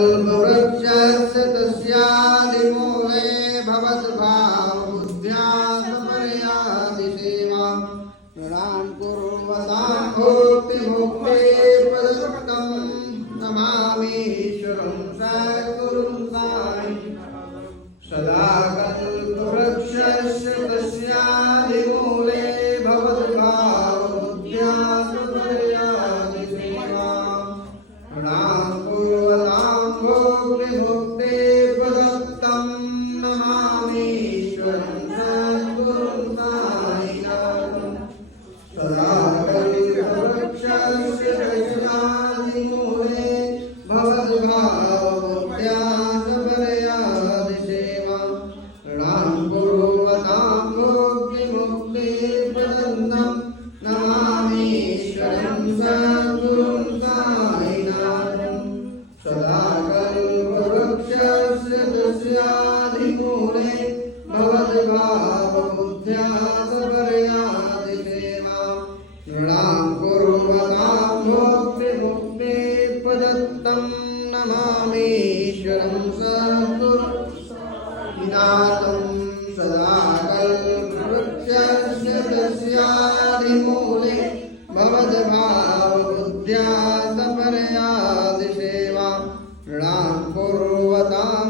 वृक्षस्य तस्यादिमूले भवद्भावबुद्ध्या सपर्यादिसेवा नृणां कुर्वतां भोक्तिमुक्ते पदसक्तं नमामीश्वरं सद्गुरुं साई सदा कल्पवृक्षस्य तस्यादिमूले भवद्भावबुद्ध्या सपर्यादिसेवा नृणां कुर्वतां भोक्तिमुक्ते पदक्तं नमामीश्वरं सद्गुरुं साईनाथं सदा कल्पवृक्षस्य तस्यादिमूले भवद्भावबुद्ध्या सपर्यादिसेवा नृणां कुर्वतां भोक्तिमुक्ते पदन्तं नमामीश्वरं सद्गुरुं साईनाथं सदा कल्पवृक्षस्य तस्यादिमूले भवद्भावबुद्ध्या सपर्यादिसेवा नृणां कुर्वतां भोक्तिमुक्ते पदत्तं नमामीश्वरं सद्गुरुं साईनाथं सदा कल्पवृक्षस्य तस्यादिमूले भवद्भावबुद्ध्या सपर्यादिसेवा नृणां कुर्वतां